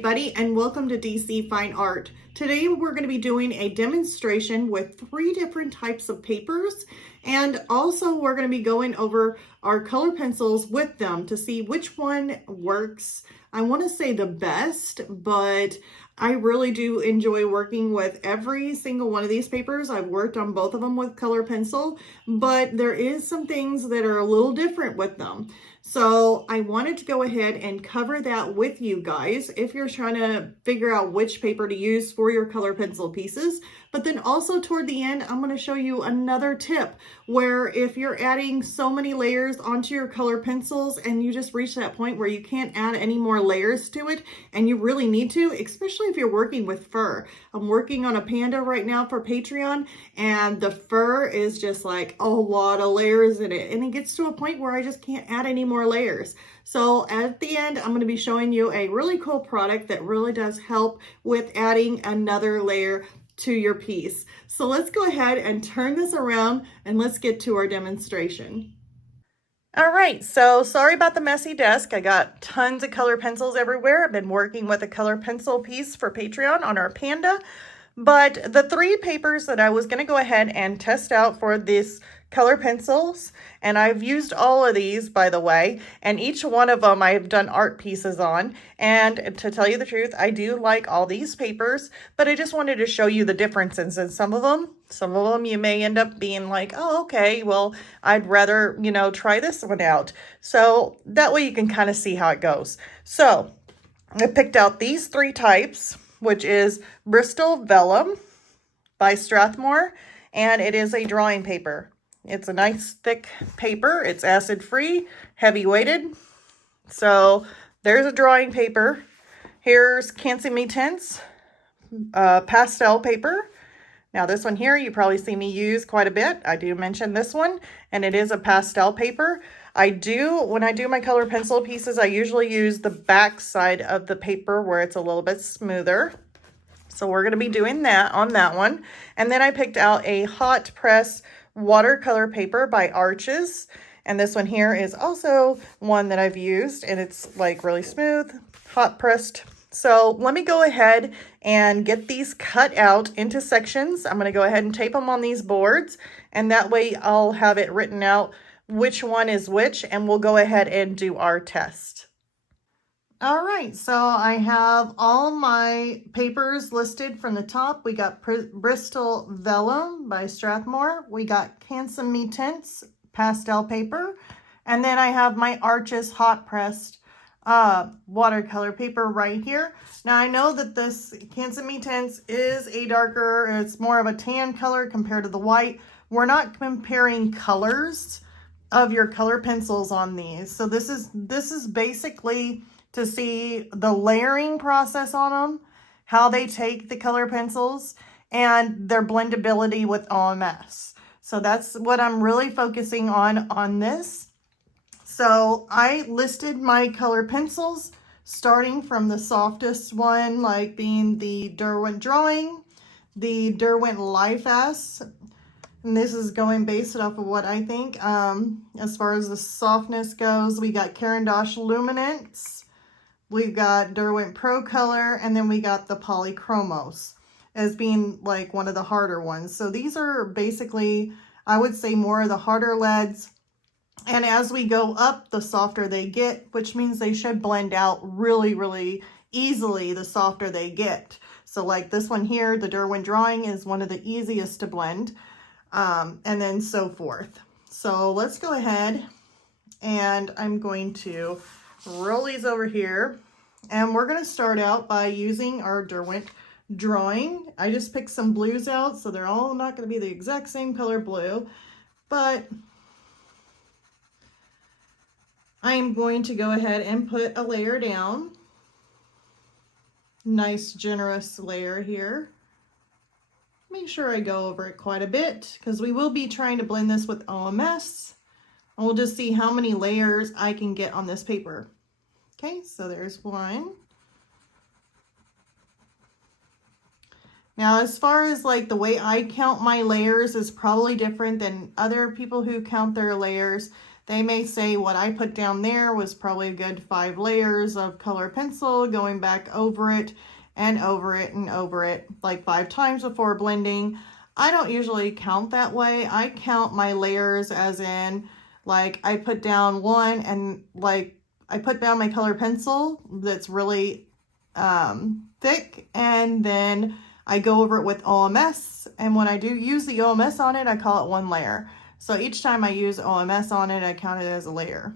everybody, and welcome to DC Fine Art. Today we're going to be doing a demonstration with 3 different types of papers, and also we're going to be going over our color pencils with them to see which one works. I want to say the best, but I really do enjoy working with every single one of these papers. I've worked on both of them with color pencil, but there is some things that are a little different with them. So I wanted to go ahead and cover that with you guys if you're trying to figure out which paper to use for your color pencil pieces. But then also toward the end, I'm going to show you another tip where if you're adding so many layers onto your color pencils and you just reach that point where you can't add any more layers to it and you really need to, especially if you're working with fur. I'm working on a panda right now for Patreon, and the fur is just like a lot of layers in it, and it gets to a point where I just can't add any more layers. So at the end, I'm going to be showing you a really cool product that really does help with adding another layer to your piece. So let's go ahead and turn this around and let's get to our demonstration. All right, so sorry about the messy desk. I got tons of color pencils everywhere. I've been working with a color pencil piece for Patreon on our panda. But the 3 papers that I was going to go ahead and test out for this color pencils, and I've used all of these, by the way, and each one of them I've done art pieces on. And to tell you the truth, I do like all these papers, but I just wanted to show you the differences in some of them you may end up being like, oh, okay, well, I'd rather, try this one out. So that way you can kind of see how it goes. So I picked out these 3 types, which is Bristol Vellum by Strathmore, and it is a drawing paper. It's a nice thick paper. It's acid-free, heavy-weighted. So there's a drawing paper. Here's Canson Mi Teintes pastel paper. Now this one here, you probably see me use quite a bit. I do mention this one, and it is a pastel paper. When I do my color pencil pieces, I usually use the back side of the paper where it's a little bit smoother. So we're going to be doing that on that one. And then I picked out a hot press watercolor paper by Arches. And this one here is also one that I've used, and it's like really smooth, hot pressed. So let me go ahead and get these cut out into sections. I'm going to go ahead and tape them on these boards, and that way I'll have it written out which one is which, and we'll go ahead and do our test. All right, so I have all my papers listed from the top. We got Bristol Vellum by Strathmore. We got Canson Mi Teintes pastel paper. And then I have my Arches hot pressed watercolor paper right here. Now I know that this Canson Mi Teintes is a darker, it's more of a tan color compared to the white. We're not comparing colors of your color pencils on these. So this is basically to see the layering process on them, how they take the color pencils, and their blendability with OMS. So that's what I'm really focusing on this. So I listed my color pencils, starting from the softest one, like being the Derwent Drawing, the Derwent Life S, and this is going based off of what I think. As far as the softness goes, we got Caran d'Ache Luminance, we've got Derwent Pro Color, and then we got the Polychromos as being like one of the harder ones. So these are basically, I would say, more of the harder leads. And as we go up, the softer they get, which means they should blend out really, really easily the softer they get. So like this one here, the Derwent Drawing, is one of the easiest to blend, and then so forth. So let's go ahead, and I'm going to roll these over here, and we're going to start out by using our Derwent Drawing. I just picked some blues out, so they're all not going to be the exact same color blue, but I'm going to go ahead and put a layer down. Nice generous layer here. Make sure I go over it quite a bit, because we will be trying to blend this with OMS. And we'll just see how many layers I can get on this paper. Okay, so there's one. Now, as far as like the way I count my layers is probably different than other people who count their layers. They may say what I put down there was probably a good 5 layers of color pencil, going back over it and over it and over it like 5 times before blending. I don't usually count that way. I count my layers as in, like, I put down one and like I put down my color pencil that's really thick, and then I go over it with OMS, and when I do use the OMS on it, I call it 1 layer. So each time I use OMS on it, I count it as a layer.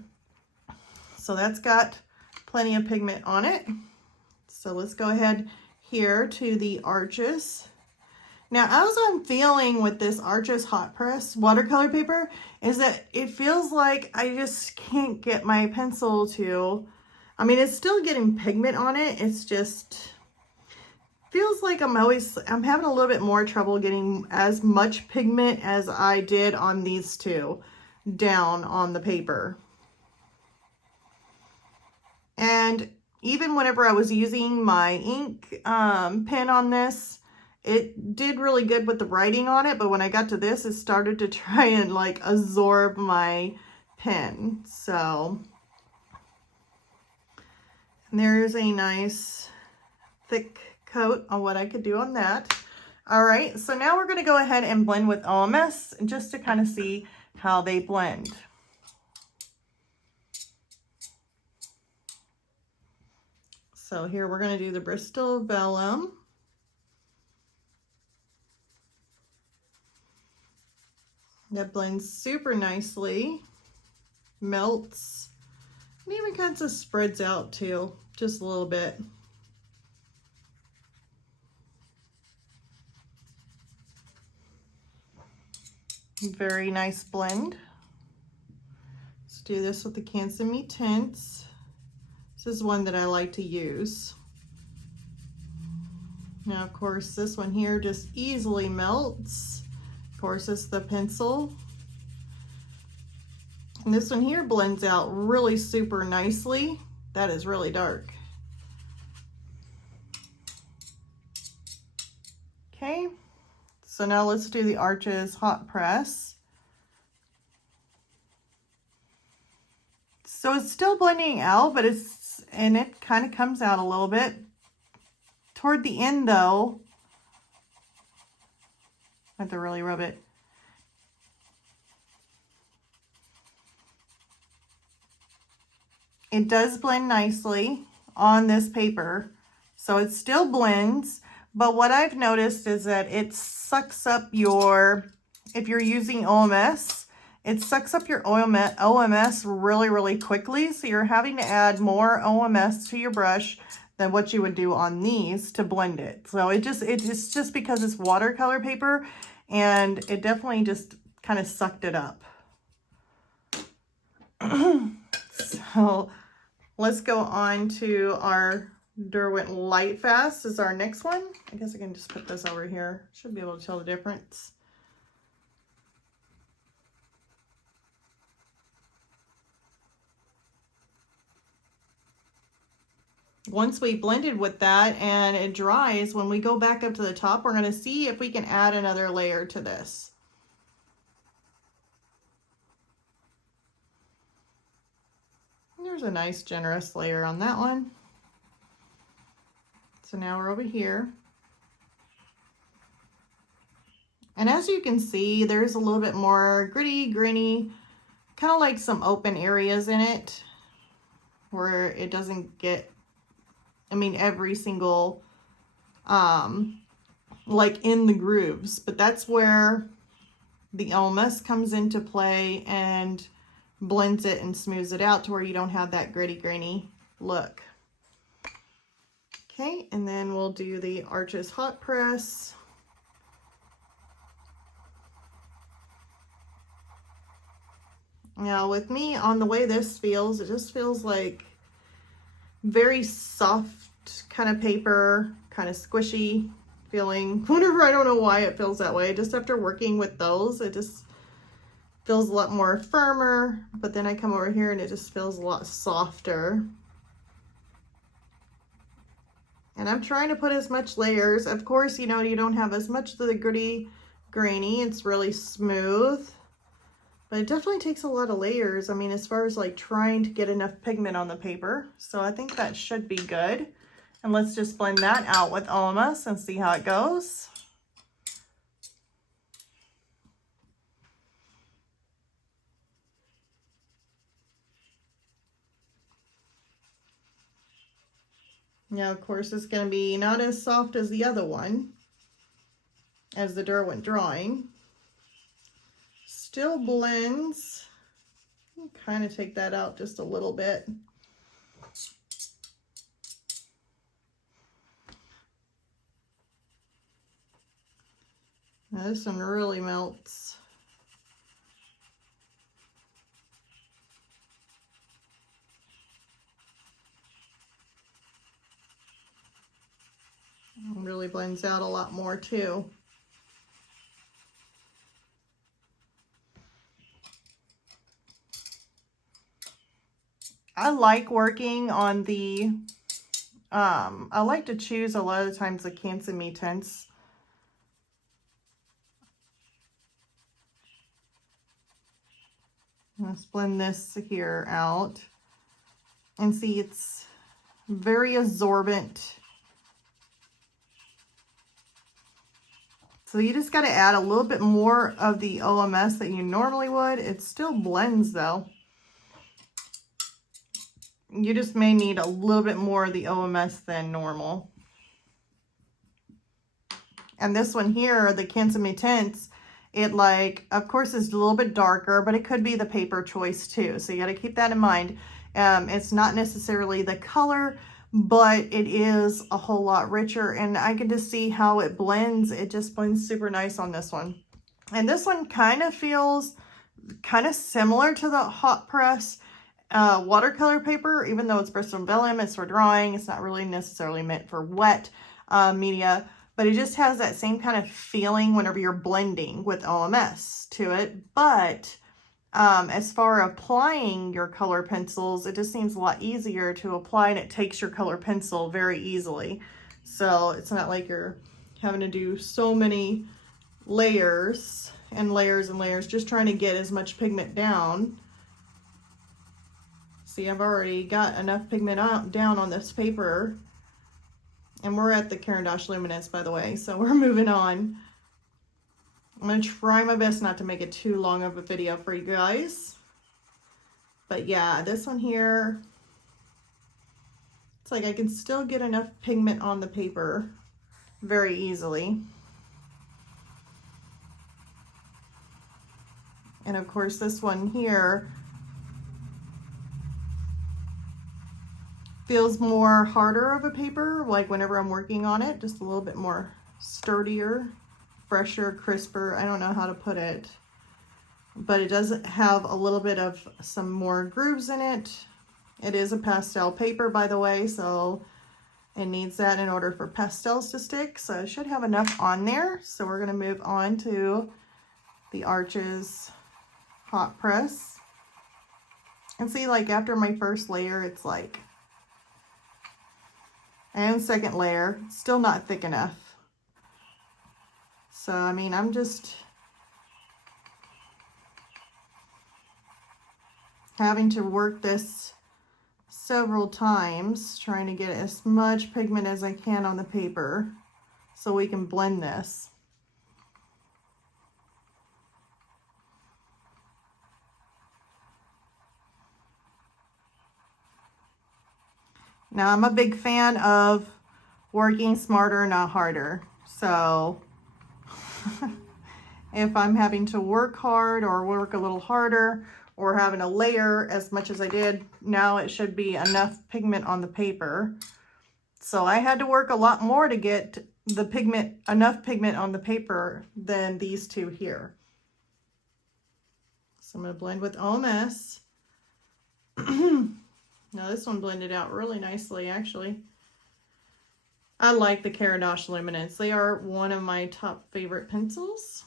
So that's got plenty of pigment on it. So let's go ahead here to the arches. Now, as I'm feeling with this Arches hot press watercolor paper, is that it feels like I just can't get my pencil to, I mean, it's still getting pigment on it. It's just feels like I'm having a little bit more trouble getting as much pigment as I did on these two down on the paper. And even whenever I was using my ink pen on this, it did really good with the writing on it, but when I got to this, it started to try and like absorb my pen. So, and there's a nice thick coat on what I could do on that. All right, so now we're going to go ahead and blend with OMS just to kind of see how they blend. So here we're going to do the Bristol Vellum. That blends super nicely, melts, and even kind of spreads out too, just a little bit. Very nice blend. Let's do this with the Canson Mi Teintes. This is one that I like to use. Now, of course, this one here just easily melts. Of course, it's the pencil. And this one here blends out really super nicely. That is really dark. Okay. So now let's do the Arches hot press. So it's still blending out, but it kind of comes out a little bit. Toward the end though, I have to really rub it. It does blend nicely on this paper. So it still blends. But what I've noticed is that it sucks up your, if you're using OMS, it sucks up your OMS really, really quickly. So you're having to add more OMS to your brush than what you would do on these to blend it. So it's just because it's watercolor paper, and it definitely just kind of sucked it up. So let's go on to our Derwent Light Fast is our next one. I guess I can just put this over here. Should be able to tell the difference. Once we blended with that and it dries, when we go back up to the top, we're going to see if we can add another layer to this. There's a nice generous layer on that one. So now we're over here. And as you can see, there's a little bit more gritty, grainy, kind of like some open areas in it where it doesn't get, I mean, every single, like in the grooves, but that's where the OMS comes into play and blends it and smooths it out to where you don't have that gritty, grainy look. Okay, and then we'll do the Arches hot press. Now with me, on the way this feels, it just feels like very soft kind of paper, kind of squishy feeling. Whenever, I don't know why it feels that way. Just after working with those, it just feels a lot more firmer, but then I come over here and it just feels a lot softer. And I'm trying to put as much layers. Of course, you know, you don't have as much of the gritty, grainy. It's really smooth. But it definitely takes a lot of layers. I mean, as far as like trying to get enough pigment on the paper. So I think that should be good. And let's just blend that out with OMS and see how it goes. Now, of course, it's going to be not as soft as the other one, as the Derwent drawing. Still blends. Kind of take that out just a little bit. Now, this one really melts. It really blends out a lot more too. I like working on the, I like to choose a lot of the times the Canson Mi Teintes. Let's blend this here out. And see, it's very absorbent. So you just got to add a little bit more of the OMS that you normally would. It still blends though. You just may need a little bit more of the OMS than normal. And this one here, the Canson Mi Teintes, it like, of course, is a little bit darker, but it could be the paper choice too. So you got to keep that in mind. It's not necessarily the color, but it is a whole lot richer. And I can just see how it blends. It just blends super nice on this one. And this one kind of feels kind of similar to the hot press watercolor paper, even though it's Bristol and Vellum, it's for drawing. It's not really necessarily meant for wet media, but it just has that same kind of feeling whenever you're blending with OMS to it. But as far as applying your color pencils, it just seems a lot easier to apply, and it takes your color pencil very easily. So it's not like you're having to do so many layers and layers and layers just trying to get as much pigment down. See, I've already got enough pigment down on this paper, and we're at the Caran d'Ache Luminance, by the way, so we're moving on. I'm going to try my best not to make it too long of a video for you guys. But yeah, this one here, it's like I can still get enough pigment on the paper very easily. And of course, this one here feels more harder of a paper, like whenever I'm working on it, just a little bit more sturdier, fresher, crisper. I don't know how to put it, but it does have a little bit of some more grooves in it. It is a pastel paper, by the way, so it needs that in order for pastels to stick. So it should have enough on there. So we're going to move on to the Arches hot press. And see, like after my first layer, it's like, and second layer, still not thick enough. So, I mean, I'm just having to work this several times, trying to get as much pigment as I can on the paper so we can blend this. Now, I'm a big fan of working smarter, not harder. So if I'm having to work hard or work a little harder or having to layer as much as I did, now it should be enough pigment on the paper. So I had to work a lot more to get the pigment, enough pigment on the paper than these two here. So I'm going to blend with OMS. Now this one blended out really nicely, actually. I like the Caran d'Ache Luminance. They are one of my top favorite pencils.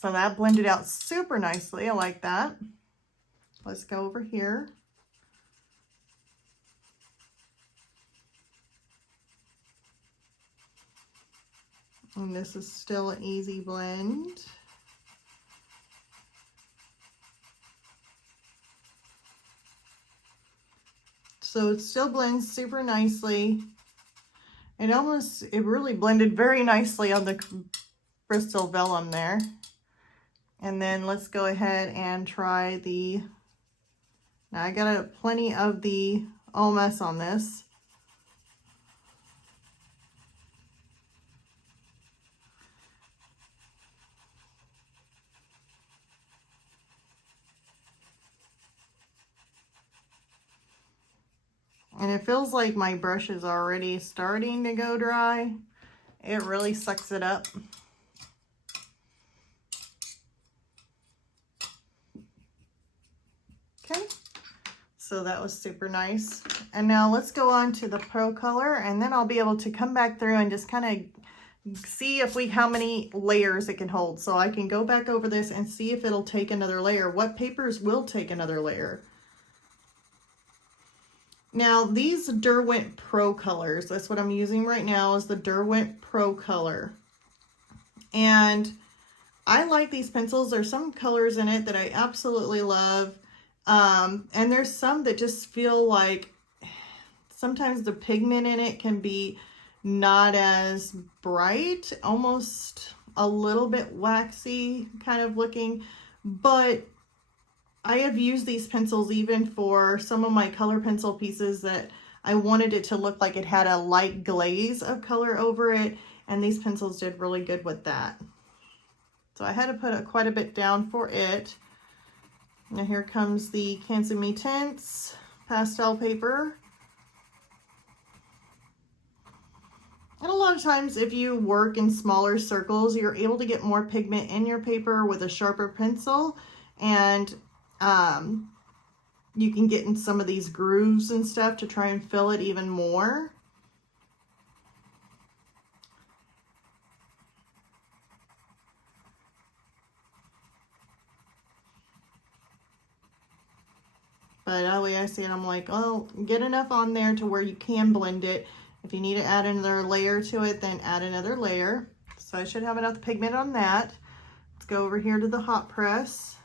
So that blended out super nicely. I like that. Let's go over here. And this is still an easy blend. So it still blends super nicely. It really blended very nicely on the Bristol Vellum there. And then let's go ahead and try the, now I got plenty of the OMS on this. And it feels like my brush is already starting to go dry. It really sucks it up. Okay, so that was super nice. And now let's go on to the Pro Color, and then I'll be able to come back through and just kind of see if how many layers it can hold. So I can go back over this and see if it'll take another layer. What papers will take another layer? Now these Derwent Pro Colors, that's what I'm using right now, is the Derwent Pro Color. And I like these pencils. There's some colors in it that I absolutely love. And there's some that just feel like sometimes the pigment in it can be not as bright, almost a little bit waxy kind of looking, but I have used these pencils even for some of my color pencil pieces that I wanted it to look like it had a light glaze of color over it, and these pencils did really good with that. So I had to put quite a bit down for it. Now here comes the Canson Mi Teintes pastel paper. And a lot of times if you work in smaller circles, you're able to get more pigment in your paper with a sharper pencil, and you can get in some of these grooves and stuff to try and fill it even more. But the way I see it, I'm like, oh, get enough on there to where you can blend it. If you need to add another layer to it, then add another layer. So I should have enough pigment on that. Let's go over here to the hot press.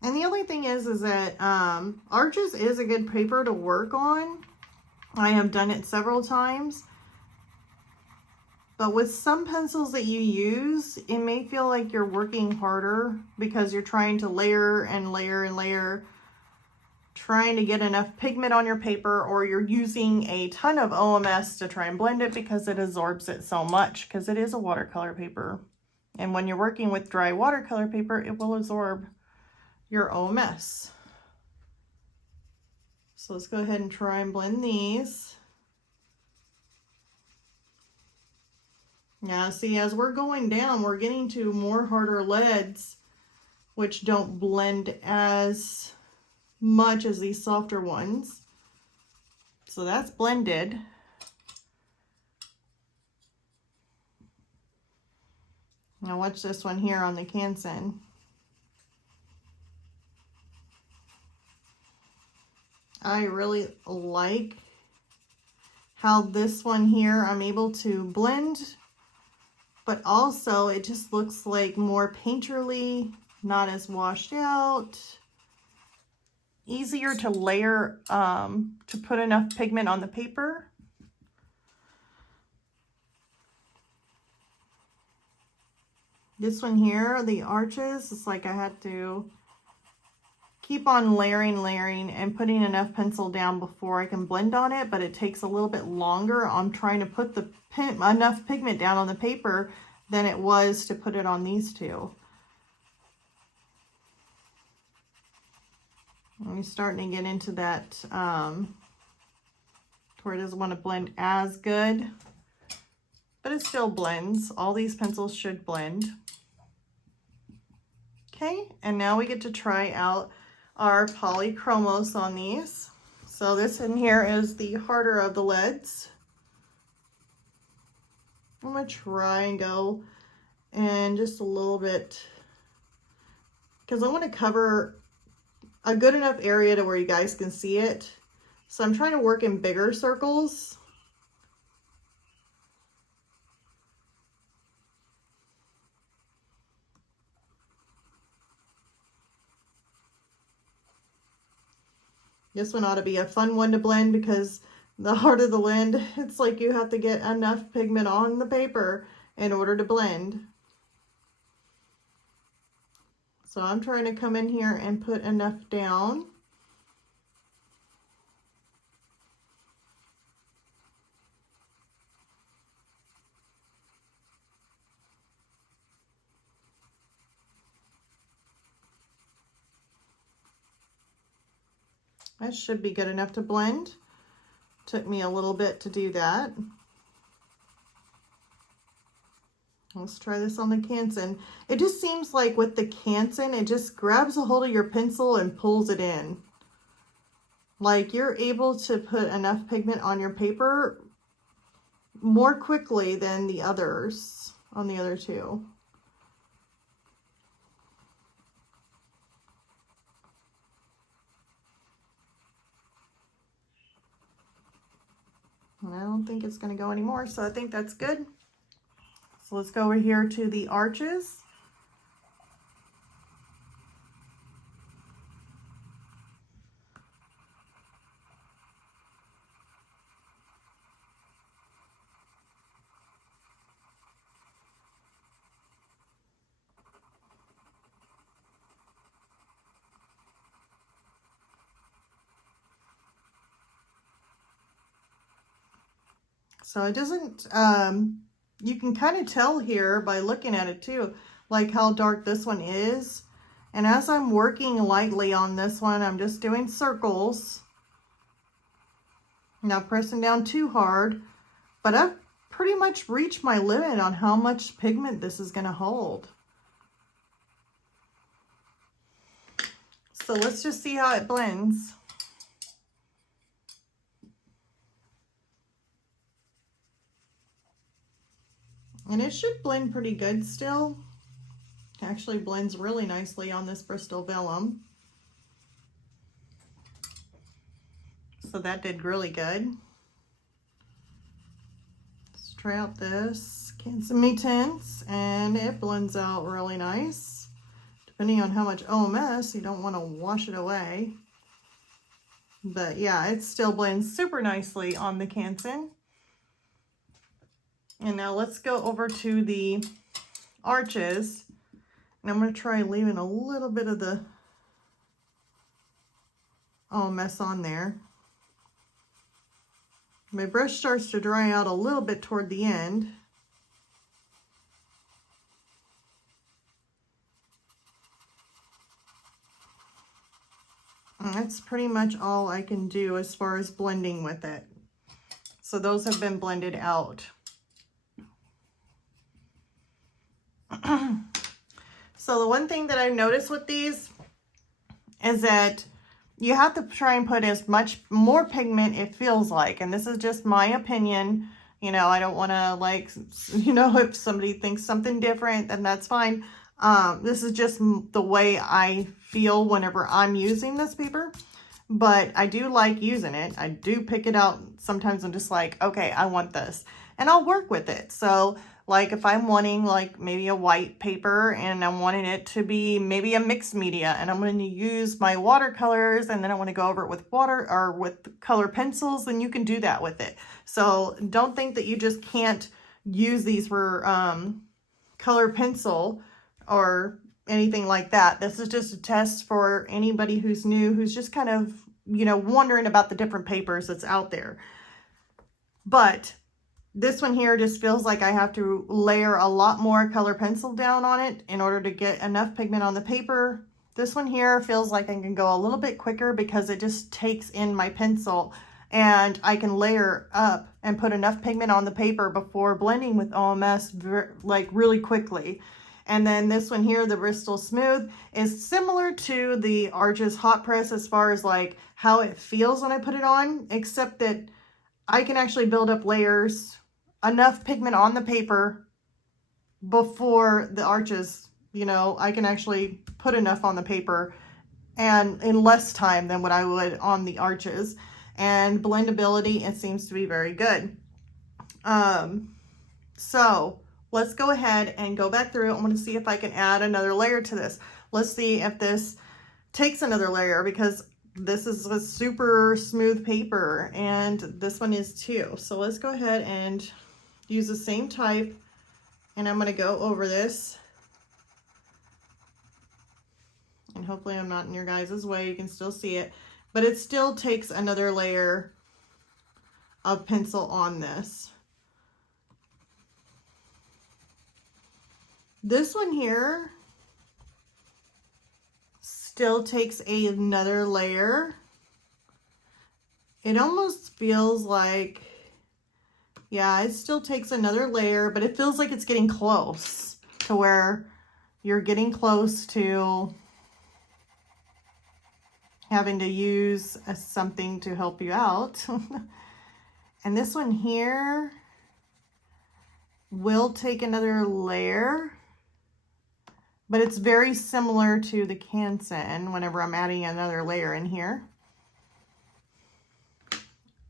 And the only thing is that Arches is a good paper to work on. I have done it several times. But with some pencils that you use, it may feel like you're working harder because you're trying to layer and layer and layer, trying to get enough pigment on your paper, or you're using a ton of OMS to try and blend it because it absorbs it so much, because it is a watercolor paper. And when you're working with dry watercolor paper, it will absorb your OMS. So let's go ahead and try and blend these. Now see, as we're going down, we're getting to more harder leads, which don't blend as much as these softer ones. So that's blended. Now watch this one here on the Canson. I really like how this one here, I'm able to blend, but also it just looks like more painterly, not as washed out, easier to layer, to put enough pigment on the paper. This one here, the arches, it's like I had to keep on layering and putting enough pencil down before I can blend on it, but it takes a little bit longer. I'm trying to put the enough pigment down on the paper than it was to put it on these two. I'm starting to get into that where it doesn't want to blend as good, but it still blends. All these pencils should blend. Okay, and now we get to try out our polychromos on these. So this in here is the harder of the leads. I'm gonna try and go and just a little bit because I want to cover a good enough area to where you guys can see it. So I'm trying to work in bigger circles. This one ought to be a fun one to blend because the harder the blend, it's like you have to get enough pigment on the paper in order to blend. So I'm trying to come in here and put enough down. That should be good enough to blend. Took me a little bit to do that. Let's try this on the Canson. It just seems like with the Canson, it just grabs a hold of your pencil and pulls it in. Like you're able to put enough pigment on your paper more quickly than the others on the other two. And I don't think it's going to go anymore, so I think that's good. So let's go over here to the arches. So it doesn't, you can kind of tell here by looking at it too, like how dark this one is. And as I'm working lightly on this one, I'm just doing circles. Not pressing down too hard, but I've pretty much reached my limit on how much pigment this is going to hold. So let's just see how it blends. And it should blend pretty good still. It actually blends really nicely on this Bristol Vellum. So that did really good. Let's try out this Canson Mi Teintes, and it blends out really nice. Depending on how much OMS, you don't want to wash it away. But yeah, it still blends super nicely on the Canson. And now let's go over to the arches. And I'm going to try leaving a little bit of the OMS on there. My brush starts to dry out a little bit toward the end. And that's pretty much all I can do as far as blending with it. So those have been blended out. So the one thing that I've noticed with these is that you have to try and put as much more pigment, it feels like, and this is just my opinion. You know, I don't want to, like, you know, if somebody thinks something different, then that's fine. This is just the way I feel whenever I'm using this paper, but I do like using it. I do pick it out. Sometimes I'm just like, okay, I want this, and I'll work with it. So like if I'm wanting like maybe a white paper and I'm wanting it to be maybe a mixed media, and I'm going to use my watercolors, and then I want to go over it with water or with color pencils, then you can do that with it. So don't think that you just can't use these for color pencil or anything like that. This is just a test for anybody who's new, who's just kind of, you know, wondering about the different papers that's out there. But this one here just feels like I have to layer a lot more color pencil down on it in order to get enough pigment on the paper. This one here feels like I can go a little bit quicker because it just takes in my pencil, and I can layer up and put enough pigment on the paper before blending with OMS like really quickly. And then this one here, the Bristol Smooth, is similar to the Arches Hot Press as far as like how it feels when I put it on, except that I can actually build up layers, enough pigment on the paper before the arches you know, I can actually put enough on the paper and in less time than what I would on the arches. And blendability, it seems to be very good. So let's go ahead and go back through. I'm going to see if I can add another layer to this. Let's see if this takes another layer, because this is a super smooth paper and this one is too. So let's go ahead and use the same type, and I'm going to go over this. And hopefully I'm not in your guys' way. You can still see it, but it still takes another layer of pencil on this. This one here still takes another layer. It almost feels like, yeah, it still takes another layer, but it feels like it's getting close to where you're getting close to having to use something to help you out. And this one here will take another layer, but it's very similar to the Canson whenever I'm adding another layer in here.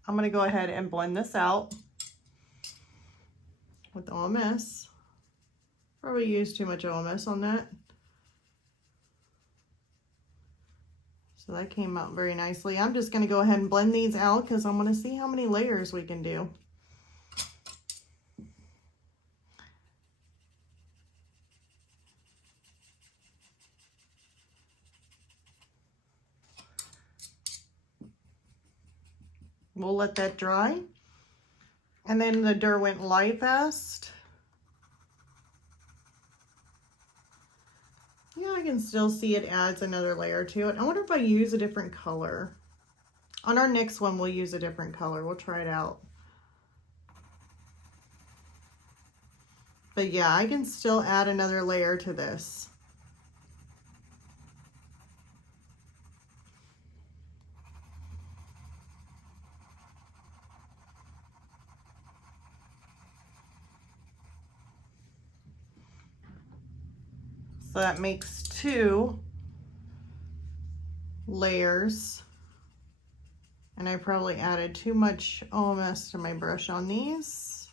I'm going to go ahead and blend this out with OMS. Probably used too much OMS on that. So that came out very nicely. I'm just going to go ahead and blend these out because I'm going to see how many layers we can do. We'll let that dry. And then the Derwent Light Vest. Yeah, I can still see it adds another layer to it. I wonder if I use a different color. On our next one, we'll use a different color. We'll try it out. But yeah, I can still add another layer to this. So that makes 2 layers. And I probably added too much OMS to my brush on these.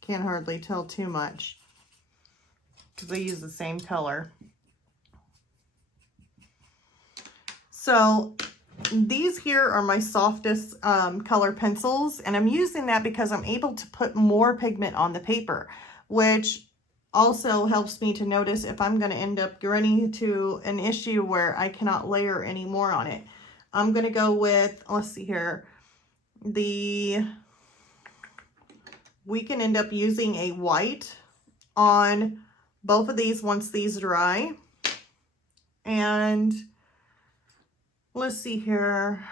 Can't hardly tell too much because they use the same color. So these here are my softest color pencils, and I'm using that because I'm able to put more pigment on the paper, which also helps me to notice if I'm going to end up running into an issue where I cannot layer any more on it. I'm going to go with, let's see here, we can end up using a white on both of these once these dry. And let's see here,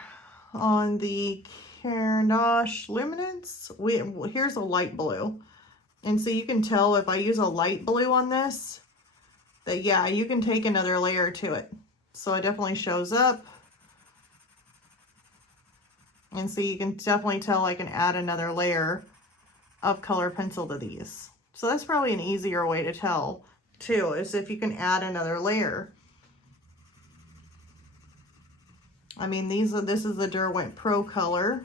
on the Carandash Luminance, here's a light blue. And so you can tell if I use a light blue on this, that yeah, you can take another layer to it. So it definitely shows up. And so you can definitely tell I can add another layer of color pencil to these. So that's probably an easier way to tell too, is if you can add another layer. I mean, this is the Derwent Pro color.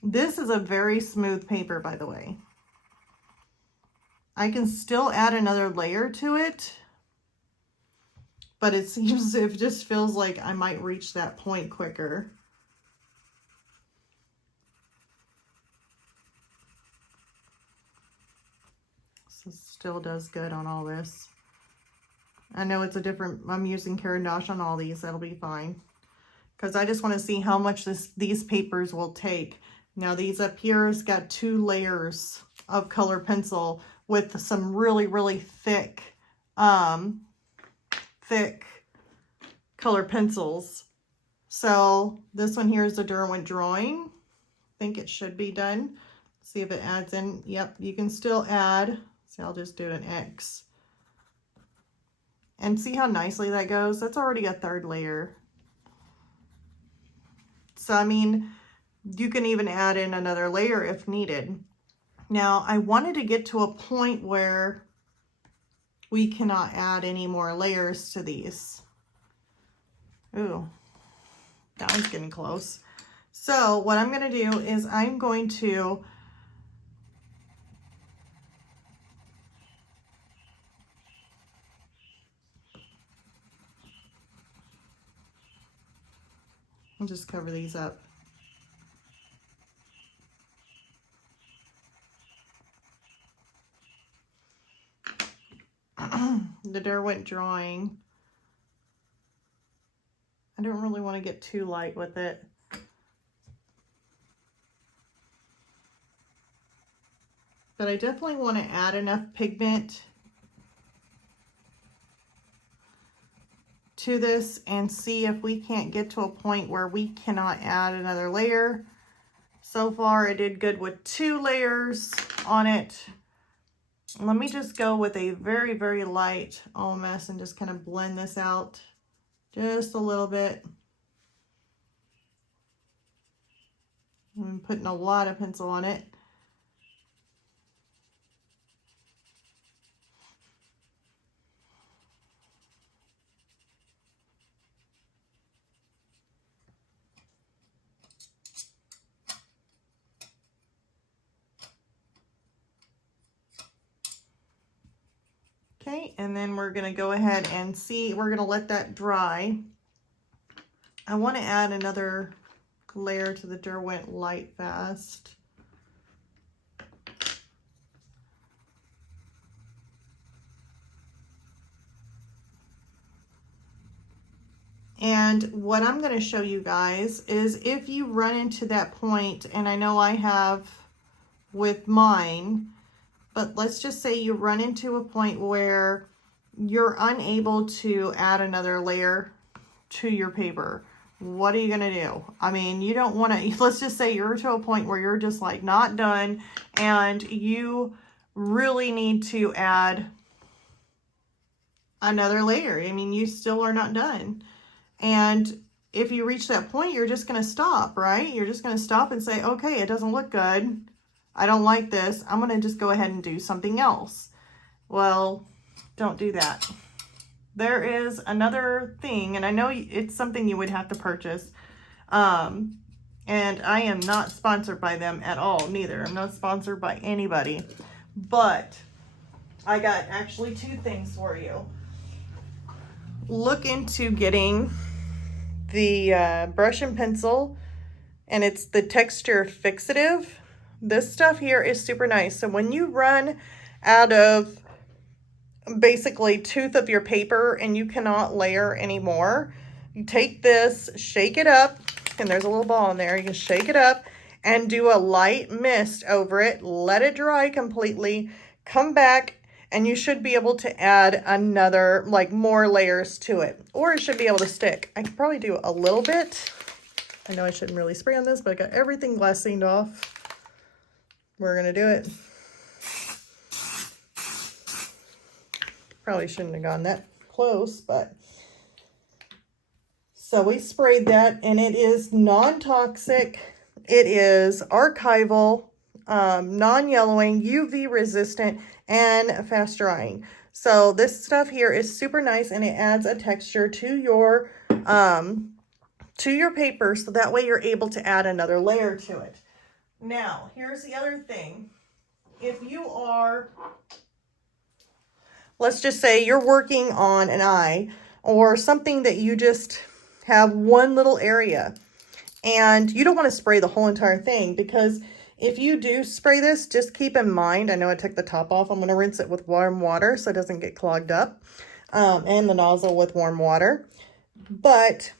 This is a very smooth paper, by the way. I can still add another layer to it, but it just feels like I might reach that point quicker. So still does good on all this. I know it's a different, I'm using Carandash on all these, that'll be fine. Because I just want to see how much these papers will take. Now these up here has got 2 layers of color pencil with some really, really thick, color pencils. So this one here is the Derwent Drawing. I think it should be done. See if it adds in. Yep, you can still add. So I'll just do an X. And see how nicely that goes? That's already a 3rd layer. So, I mean, you can even add in another layer if needed. Now, I wanted to get to a point where we cannot add any more layers to these. Ooh, that one's getting close. So what I'm going to do is I'm going to just cover these up. The Derwent drawing. I don't really want to get too light with it. But I definitely want to add enough pigment to this and see if we can't get to a point where we cannot add another layer. So far I did good with 2 layers on it. Let me just go with a very, very light OMS and just kind of blend this out just a little bit. I'm putting a lot of pencil on it. Okay, and then we're going to go ahead and see, we're going to let that dry. I want to add another layer to the Derwent Light Fast. And what I'm going to show you guys is if you run into that point, and I know I have with mine, but let's just say you run into a point where you're unable to add another layer to your paper. What are you gonna do? I mean, you don't want to, let's just say you're to a point where you're just like not done and you really need to add another layer. I mean, you still are not done. And if you reach that point, you're just gonna stop, right? You're just gonna stop and say, okay, it doesn't look good. I don't like this. I'm going to just go ahead and do something else. Well, don't do that. There is another thing, and I know it's something you would have to purchase. And I am not sponsored by them at all, neither. I'm not sponsored by anybody. But I got actually 2 things for you. Look into getting the brush and pencil, and it's the texture fixative. This stuff here is super nice. So when you run out of basically tooth of your paper and you cannot layer anymore, you take this, shake it up, and there's a little ball in there. You can shake it up and do a light mist over it, let it dry completely, come back, and you should be able to add another, like more layers to it, or it should be able to stick. I could probably do a little bit. I know I shouldn't really spray on this, but I got everything glassine off. We're going to do it. Probably shouldn't have gone that close, but. So we sprayed that, and it is non-toxic. It is archival, non-yellowing, UV resistant, and fast drying. So this stuff here is super nice, and it adds a texture to your paper, so that way you're able to add another layer to it. Now, here's the other thing. If you are, let's just say you're working on an eye or something that you just have one little area and you don't want to spray the whole entire thing, because if you do spray this, just keep in mind, I know I took the top off. I'm going to rinse it with warm water so it doesn't get clogged up, and the nozzle with warm water. But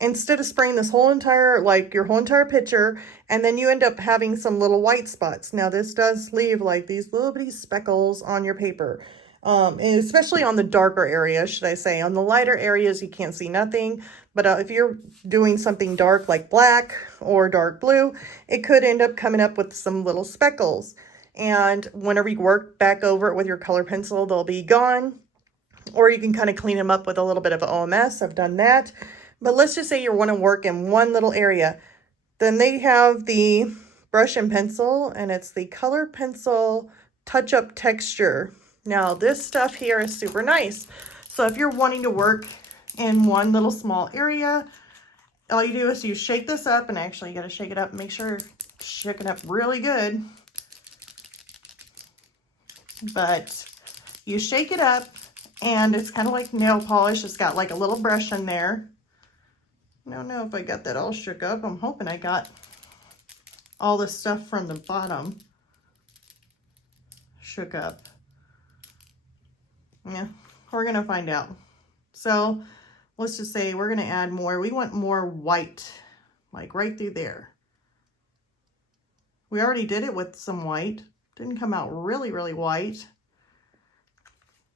instead of spraying this whole entire, like your whole entire picture, and then you end up having some little white spots. Now this does leave like these little bitty speckles on your paper, and especially on the darker areas, should I say. On the lighter areas, you can't see nothing. But if you're doing something dark like black or dark blue, it could end up coming up with some little speckles. And whenever you work back over it with your color pencil, they'll be gone. Or you can kind of clean them up with a little bit of OMS. I've done that. But let's just say you want to work in one little area. Then they have the brush and pencil, and it's the color pencil touch-up texture. Now this stuff here is super nice. So if you're wanting to work in one little small area, all you do is you shake this up, and actually you got to shake it up and make sure it's shaken up really good. But you shake it up, and it's kind of like nail polish. It's got like a little brush in there. I don't know if I got that all shook up. I'm hoping I got all the stuff from the bottom shook up. Yeah, we're gonna find out. So let's just say we're gonna add more. We want more white, like right through there. We already did it with some white. Didn't come out really, really white,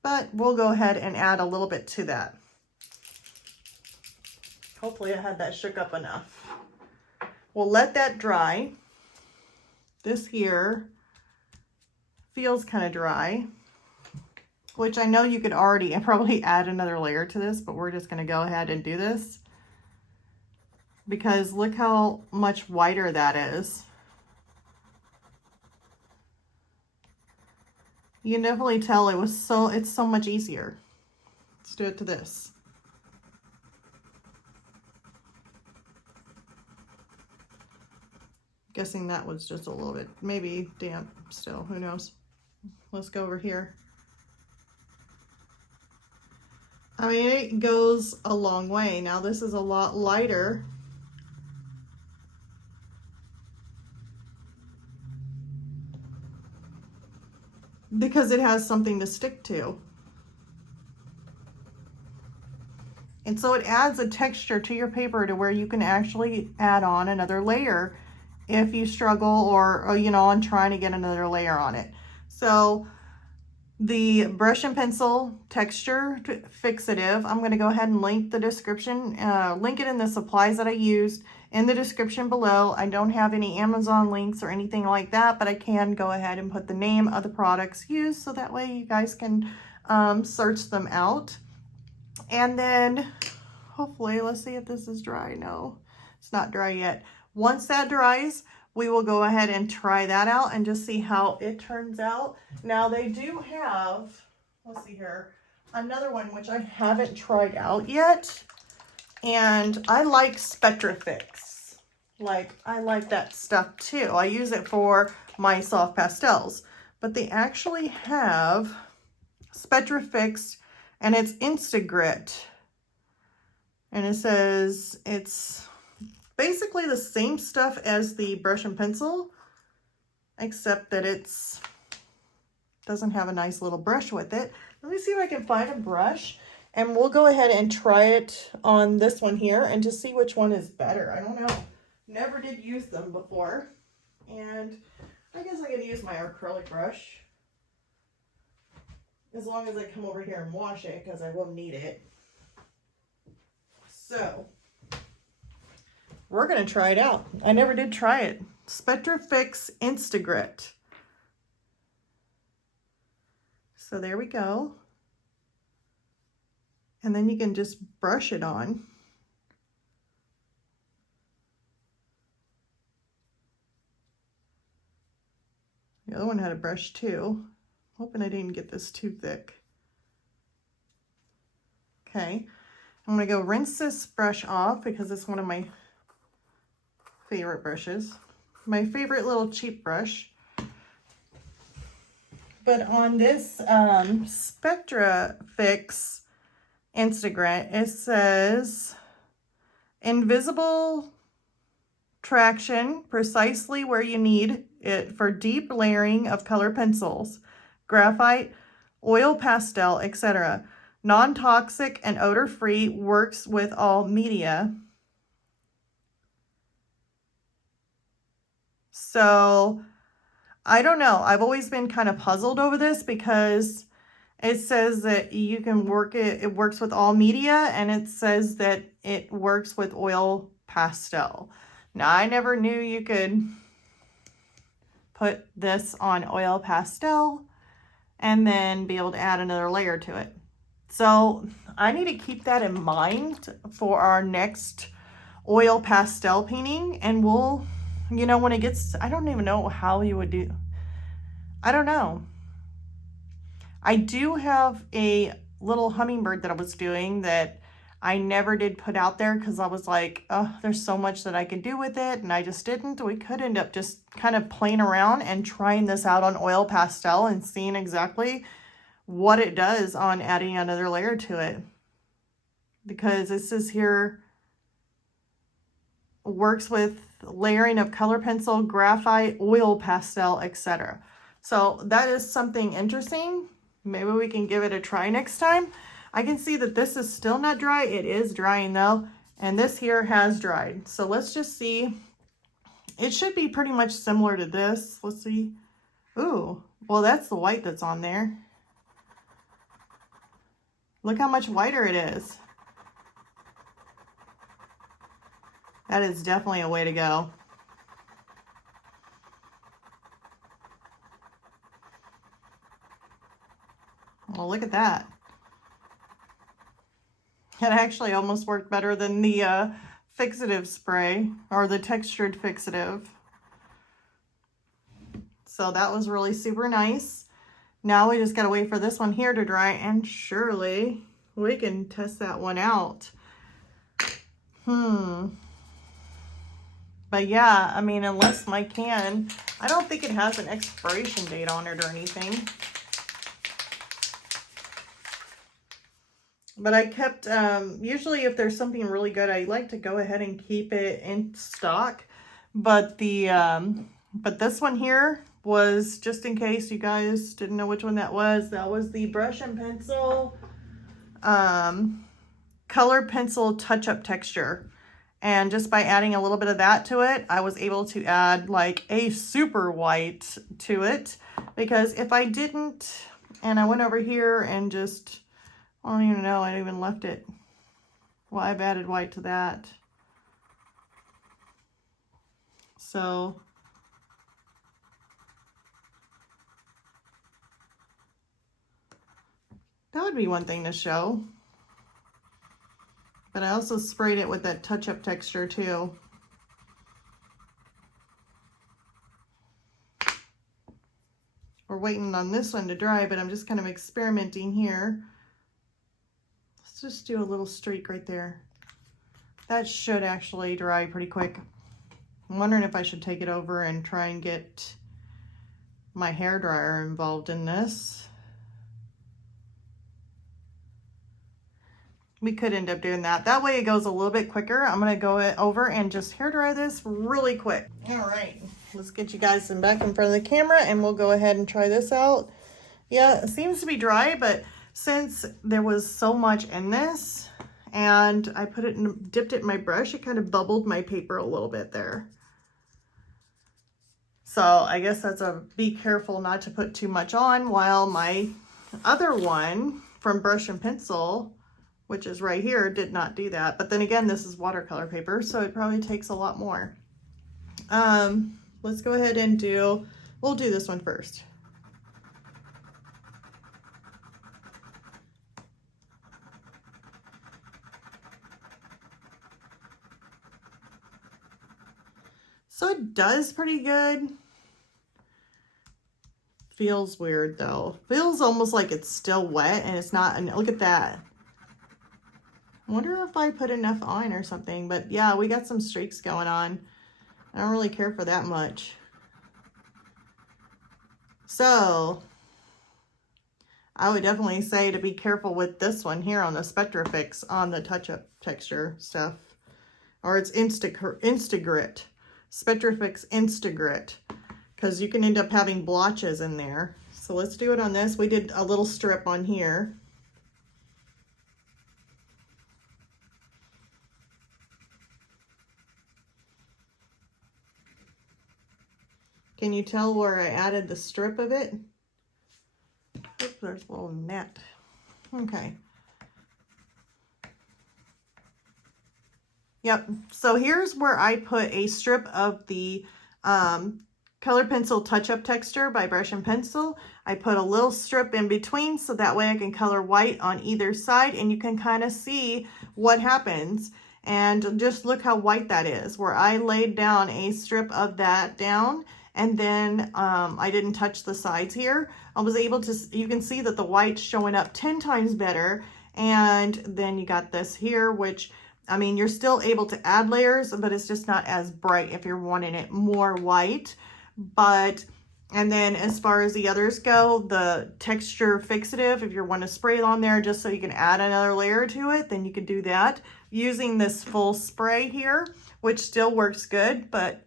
but we'll go ahead and add a little bit to that. Hopefully I had that shook up enough. We'll let that dry. This here feels kind of dry, which I know you could already probably add another layer to this, but we're just going to go ahead and do this because look how much whiter that is. You can definitely tell it's so much easier. Let's do it to this. Guessing that was just a little bit, maybe damp still, who knows. Let's go over here. I mean, it goes a long way. Now this is a lot lighter. Because it has something to stick to. And so it adds a texture to your paper to where you can actually add on another layer if you struggle or you know, on trying to get another layer on it. So the brush and pencil texture fixative, I'm going to go ahead and link the description, link it in the supplies that I used in the description below. I don't have any Amazon links or anything like that, but I can go ahead and put the name of the products used so that way you guys can search them out. And then hopefully, let's see if this is dry. No, it's not dry yet. Once that dries, we will go ahead and try that out and just see how it turns out. Now they do have, let's see here, another one which I haven't tried out yet. And I like Spectra Fix. Like, I like that stuff too. I use it for my soft pastels. But they actually have Spectra Fix, and it's Insta Grit. And it says it's basically the same stuff as the brush and pencil, except that it's doesn't have a nice little brush with it. Let me see if I can find a brush, and we'll go ahead and try it on this one here and just see which one is better. I don't know. Never did use them before. And I guess I can use my acrylic brush as long as I come over here and wash it, because I will need it. So we're going to try it out. I never did try it. Spectra Fix Insta Grit. So there we go. And then you can just brush it on. The other one had a brush too. Hoping I didn't get this too thick. Okay. I'm going to go rinse this brush off because it's one of my favorite brushes. My favorite little cheap brush. But on this Spectra Fix Insta Grit, it says invisible traction precisely where you need it for deep layering of color pencils, graphite, oil pastel, etc. Non-toxic and odor-free, works with all media. So I don't know. I've always been kind of puzzled over this because it says that you can work it, it works with all media, and it says that it works with oil pastel. Now, I never knew you could put this on oil pastel and then be able to add another layer to it. So I need to keep that in mind for our next oil pastel painting, and we'll, you know, when it gets, I don't even know how you would do, I don't know. I do have a little hummingbird that I was doing that I never did put out there because I was like, oh, there's so much that I can do with it, and I just didn't. We could end up just kind of playing around and trying this out on oil pastel and seeing exactly what it does on adding another layer to it. Because this is here, works with layering of color pencil, graphite, oil pastel, etc. So that is something interesting. Maybe we can give it a try next time. I can see that this is still not dry. It is drying though, and this here has dried. So let's just see. It should be pretty much similar to this. Let's see. Ooh, well, that's the white that's on there. Look how much whiter it is. That is definitely a way to go. Well, look at that. It actually almost worked better than the fixative spray, or the textured fixative. So that was really super nice. Now we just gotta wait for this one here to dry, and surely we can test that one out. But yeah, I mean, unless my can, I don't think it has an expiration date on it or anything. But I kept, usually if there's something really good, I like to go ahead and keep it in stock. But the, but this one here was, just in case you guys didn't know which one that was the brush and pencil, color pencil touch-up texture. And just by adding a little bit of that to it, I was able to add like a super white to it. Because if I didn't, and I went over here and just, I don't even know, I even left it. Well, I've added white to that. So that would be one thing to show. But I also sprayed it with that touch-up texture too. We're waiting on this one to dry, but I'm just kind of experimenting here. Let's just do a little streak right there. That should actually dry pretty quick. I'm wondering if I should take it over and try and get my hairdryer involved in this. We could end up doing that. That way it goes a little bit quicker. I'm gonna go over and just hair dry this really quick. All right, let's get you guys back in front of the camera and we'll go ahead and try this out. Yeah, it seems to be dry, but since there was so much in this and I put it in, dipped it in my brush, it kind of bubbled my paper a little bit there. So I guess that's a be careful not to put too much on, while my other one from brush and pencil, which is right here, did not do that. But then again, this is watercolor paper, so it probably takes a lot more. Let's go ahead and we'll do this one first. So it does pretty good. Feels weird though. Feels almost like it's still wet and it's not, and look at that. I wonder if I put enough on or something, but yeah, we got some streaks going on. I don't really care for that much. So I would definitely say to be careful with this one here on the Spectra Fix on the touch-up texture stuff. Or it's Instagrit. Spectra Fix Instagrit. Because you can end up having blotches in there. So let's do it on this. We did a little strip on here. Can you tell where I added the strip of it? Oops, there's a little net. Okay. Yep, so here's where I put a strip of the color pencil touch-up texture by Brush and Pencil. I put a little strip in between so that way I can color white on either side and you can kind of see what happens. And just look how white that is, where I laid down a strip of that down, and then I didn't touch the sides here. I was able to, you can see that the white's showing up 10 times better. And then you got this here, which, I mean, you're still able to add layers, but it's just not as bright if you're wanting it more white. But, and then as far as the others go, the texture fixative, if you want to spray it on there just so you can add another layer to it, then you can do that using this full spray here, which still works good. But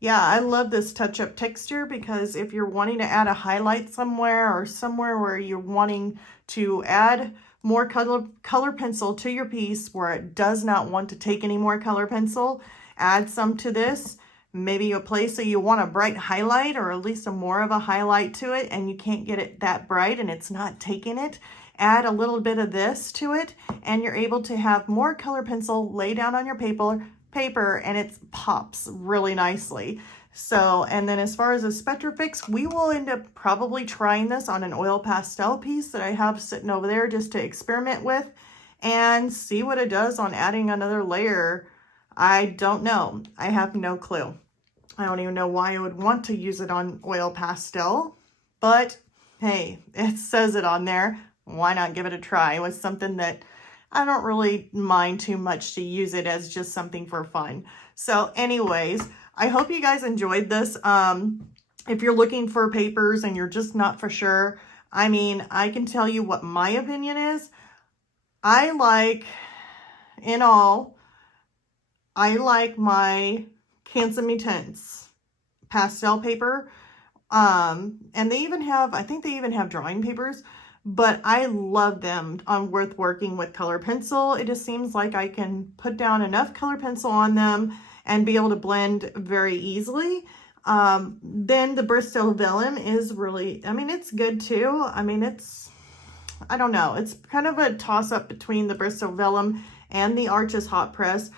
yeah, I love this touch-up texture because if you're wanting to add a highlight somewhere or somewhere where you're wanting to add more color pencil to your piece where it does not want to take any more color pencil, add some to this. Maybe a place that you want a bright highlight or at least more of a highlight to it and you can't get it that bright and it's not taking it. Add a little bit of this to it and you're able to have more color pencil lay down on your paper and it pops really nicely. So, and then as far as a Spectra fix, we will end up probably trying this on an oil pastel piece that I have sitting over there just to experiment with and see what it does on adding another layer. I don't know. I have no clue. I don't even know why I would want to use it on oil pastel, but hey, it says it on there. Why not give it a try? It was something that I don't really mind too much to use it as just something for fun. So anyways, I hope you guys enjoyed this. If you're looking for papers and you're just not for sure, I mean, I can tell you what my opinion is. I like my Canson Mi Teintes pastel paper. And they even have, I think they even have drawing papers, but I love them with working with color pencil. It just seems like I can put down enough color pencil on them and be able to blend very easily. Then the Bristol Vellum is really, I mean, it's good too. I mean, I don't know. It's kind of a toss up between the Bristol Vellum and the Arches hot press.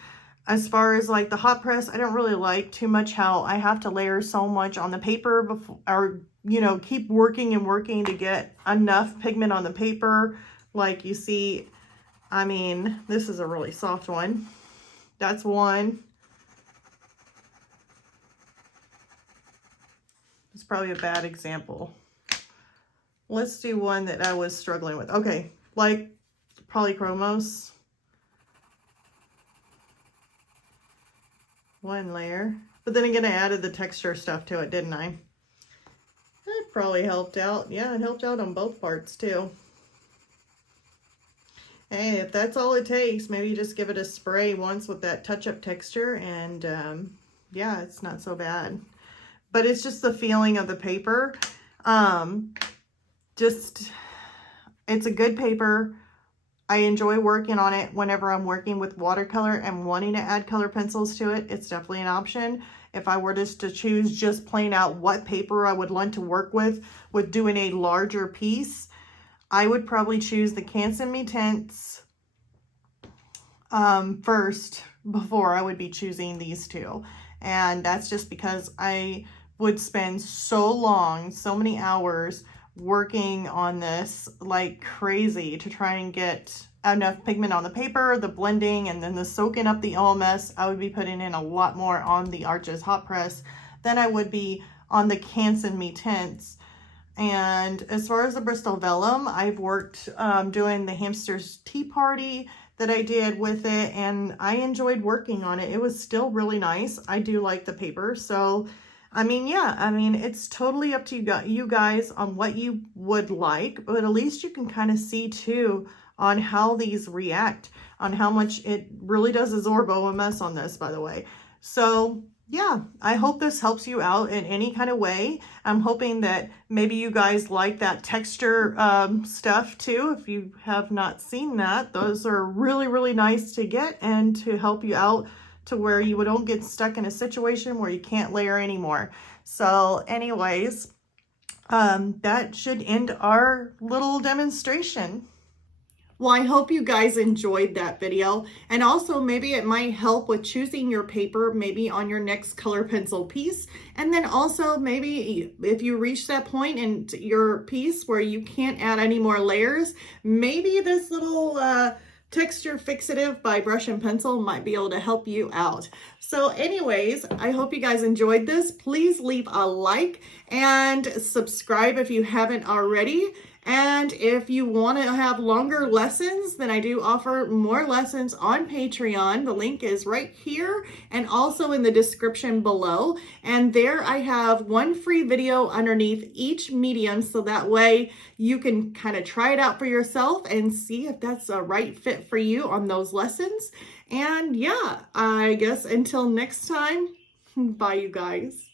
As far as like the hot press, I don't really like too much how I have to layer so much on the paper before, or, you know, keep working and working to get enough pigment on the paper. Like you see, I mean, this is a really soft one. That's one. It's probably a bad example. Let's do one that I was struggling with. Okay, like polychromos. One layer. But then again, I added the texture stuff to it, didn't I? That probably helped out. Yeah, it helped out on both parts too. Hey, if that's all it takes, maybe just give it a spray once with that touch-up texture and yeah, it's not so bad. But it's just the feeling of the paper. It's a good paper. I enjoy working on it whenever I'm working with watercolor and wanting to add color pencils to it. It's definitely an option. If I were just to choose just plain out what paper I would want to work with doing a larger piece, I would probably choose the Canson Mi Teintes first before I would be choosing these two. And that's just because I would spend so many hours working on this like crazy to try and get enough pigment on the paper, the blending, and then the soaking up the OMS. I would be putting in a lot more on the Arches hot press than I would be on the Canson Mi Teintes. And as far as the Bristol Vellum, I've worked doing the hamster's tea party that I did with it, and I enjoyed working on it. It was still really nice. I do like the paper. So I mean, yeah, I mean, it's totally up to you guys on what you would like, but at least you can kind of see too on how these react, on how much it really does absorb OMS on this, by the way. So yeah, I hope this helps you out in any kind of way. I'm hoping that maybe you guys like that texture stuff too. If you have not seen that, those are really, really nice to get and to help you out to where you don't get stuck in a situation where you can't layer anymore. So anyways, that should end our little demonstration. Well, I hope you guys enjoyed that video, and also maybe it might help with choosing your paper, maybe on your next color pencil piece. And then also maybe if you reach that point in your piece where you can't add any more layers, maybe this little texture fixative by brush and pencil might be able to help you out. So anyways, I hope you guys enjoyed this. Please leave a like and subscribe if you haven't already. And if you want to have longer lessons, then I do offer more lessons on Patreon. The link is right here and also in the description below. And there I have one free video underneath each medium, so that way you can kind of try it out for yourself and see if that's a right fit for you on those lessons. And yeah, I guess until next time, bye you guys.